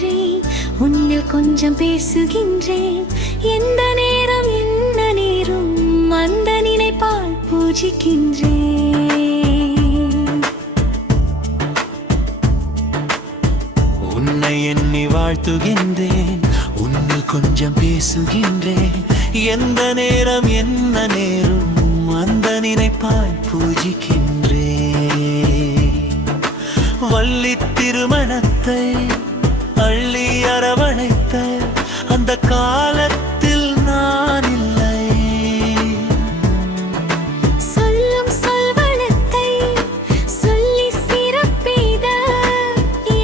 வாழ்த்துகின்றேன், உன்னில் கொஞ்சம் பேசுகின்றேன். எந்த நேரம் என்ன நேரும் அந்த நினைப்பால் பூஜிக்கின்றேன். உன்னை எண்ணி வாழ்த்துகின்றேன், உன்னில் கொஞ்சம் பேசுகின்றேன். எந்த நேரம் என்ன நேரும் அந்த நினைப்பால் பூஜிக்கின்றேன். வள்ளி திருமணத்தை அள்ளி அரவணைத்த அந்த காலத்தில் நான் இல்லை. சொல்லும் சொல்வனத்தை சொல்லி சிறப்பெய்த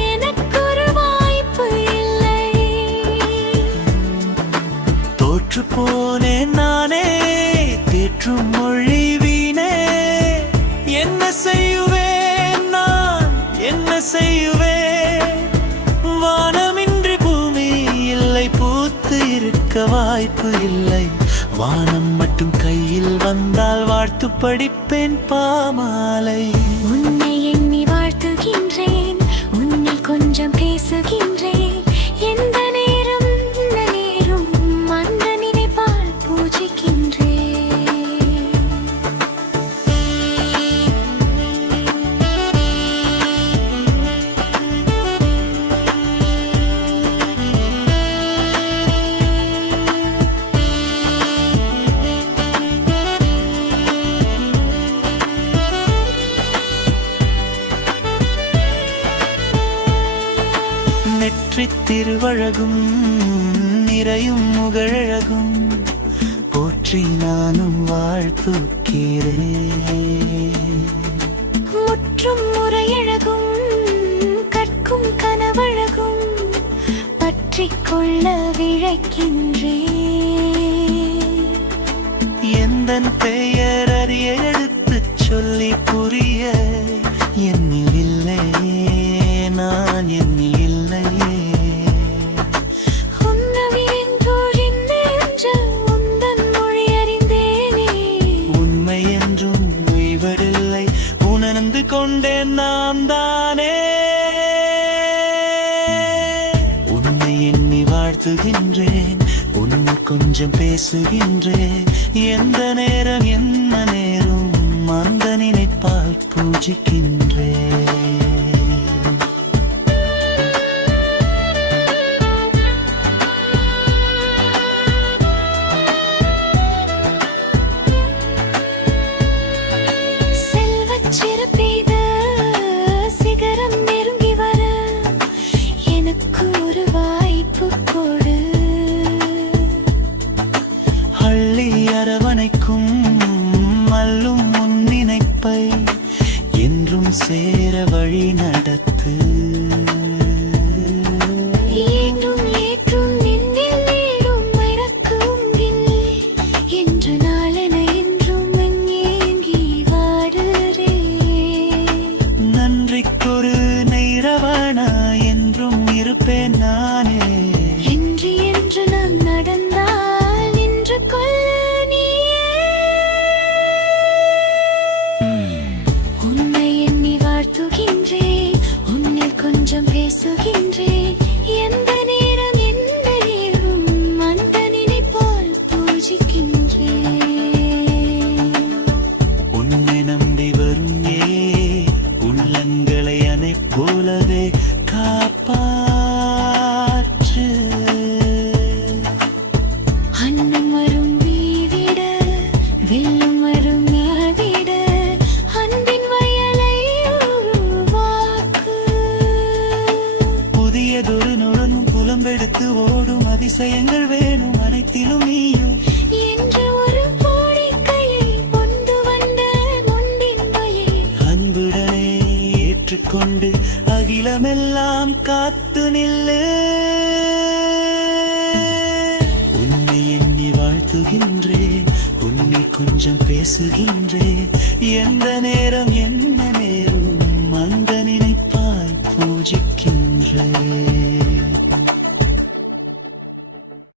எனக்கொரு வாய்ப்பு இல்லை. தோற்று போனேன் நானே, தேற்றும் மொழி வீணே. என்ன செய்யுவேன் நான், என்ன செய்யுவேன்? வானமின்றி பூமி இல்லை, பூத்து இருக்க வாய்ப்பு இல்லை. வானம் மட்டும் கையில் வந்தால் வாழ்த்து படிப்பேன் பாமாலை. உன்னை எண்ணி வாழ்த்துகின்றேன், உன்னில் கொஞ்சம் பேசுகின்றேன். எந்த நேரம் என்ன நேரும் அந்த நினைப்பால் பூஜிக்கின்றேன். நெற்றித் திருவழகும் நிறையும் முகழகும் போற்றி நானும் வாழ்த்துக்கிறேன். முற்றும் முறையழகும் கற்கும் கனவழகும் பற்றிக் கொள்ள விழைக்கின்றேன். எந்தன் பெயர் அறிய எடுத்துச் சொல்லி புரிய என்னில் இல்லையே, நான் என்னில் இல்லையே. உந்தன் மொழி அறிந்தேனே, உண்மை என்றும் உய்வதில்லை, உணர்ந்து கொண்டேன் நான் தானே. உன்னை எண்ணி வாழ்த்துகின்றேன், உன்னை கொஞ்சம் பேசுகின்றேன். எந்த நேரம் என்ன நேரும் அந்த நினைப்பால் பூஜிக்கின்றேன். செல்வச் சிறப்பெய்த சிகரம் நெருங்கி வர எனக்கு ஒரு வாய்ப்பு கொடு. அள்ளி அரவணைக்கும் மல்லும் உன் நினைப்பை என்றும் சேர வழி நடத்து. ஏற்றும் ஏற்றும் நின்னில் நீடும் மறக்கும் இல்லை என்று நாளென என்றும் ஏங்கி வாடுறேன். நன்றிக்கொரு நெய்ரவனா என்றும் இருப்பேன் நானே. என்று என்று நான் நடந்தால் நின்று கொள்ள நீயே. உன்னை எண்ணி வாழ்த்துகின்றேன், உன்னில் கொஞ்சம் பேசுகின்றேன். எந்த நேரம் என்ன நேரும் அந்த நினைப்பால் பூஜிக்கின்றேன். உன்னை நம்பி வரும் உள்ளங்களை அனை போலவே காப்பாற்று. அன்னம் வரும் வீவிட வெல்லும் வரும் யாவிட அன்பின் வயலை உருவாக்கு. புதியதொரு நுழலும் புலம்பெடுத்து ஓடும் அதிசயங்கள் வேணும் அனைத்திலும் நீயும் என்ற ஒரு கோரிக்கையை கொண்டு வந்த நொண்டின்மையை அன்புடனே ஏற்றுக்கொண்டு அகிலமெல்லாம் காத்து நில்லு. உன்னை எண்ணி வாழ்த்துகின்றேன், உன்னில் கொஞ்சம் பேசுகின்றேன். எந்த நேரம் என்ன நேரும் அந்த நினைப்பாய் பூஜிக்கின்றேன்.